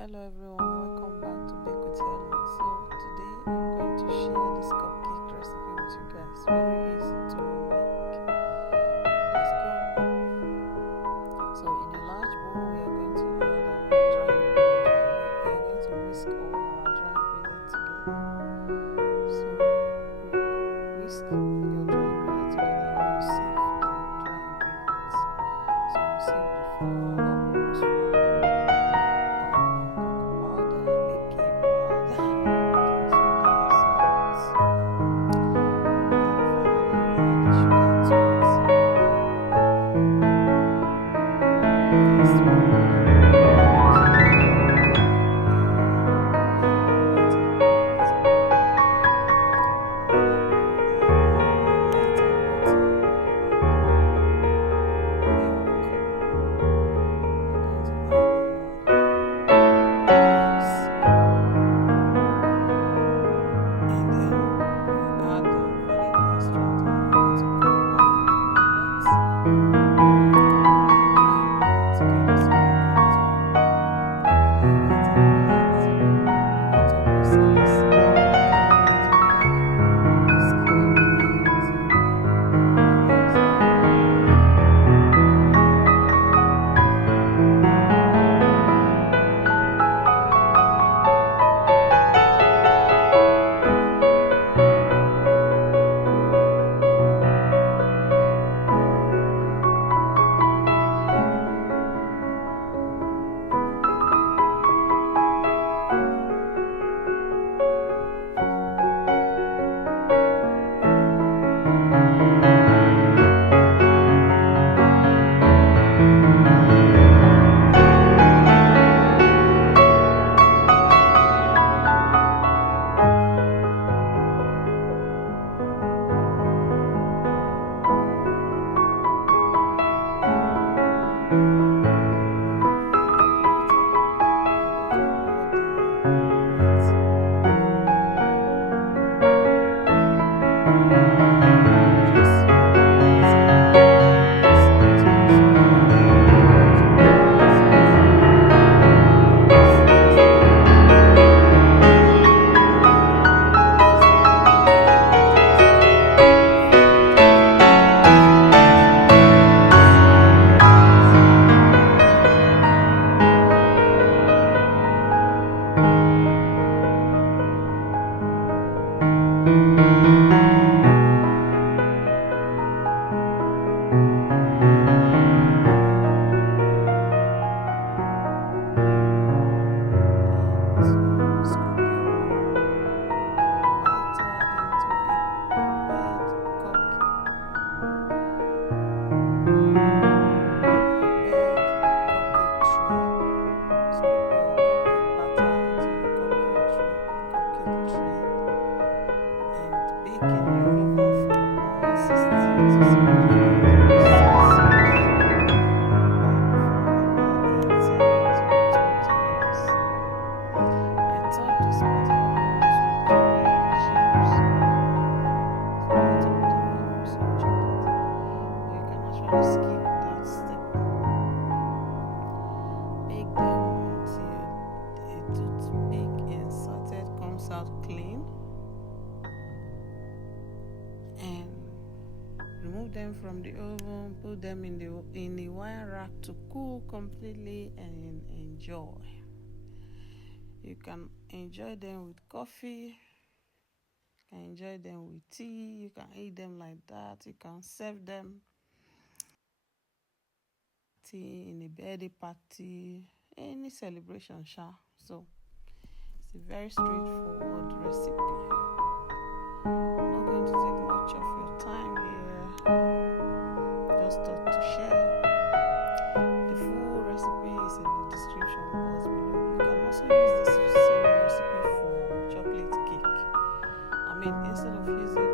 Hello everyone, welcome back to Bake with Helen. So today I'm going to share this cupcake recipe with you guys. Very easy to make. Let's go. So in a large bowl we are going to add our dry ingredients. We are going to whisk all our dry ingredients together. So you whisk your dry ingredients together or you sieve the dry ingredients. So you sieve the flour, almost flour. Skip that step. Bake them until a toothpick inserted comes out clean, and remove them from the oven. Put them in the wire rack to cool completely and enjoy. You can enjoy them with coffee. You can enjoy them with tea. You can eat them like that. You can serve them in a birthday party, any celebration, So it's a very straightforward recipe. I'm not going to take much of your time here. Just thought to share. The full recipe is in the description box below. You can also use this same recipe for chocolate cake. Instead of using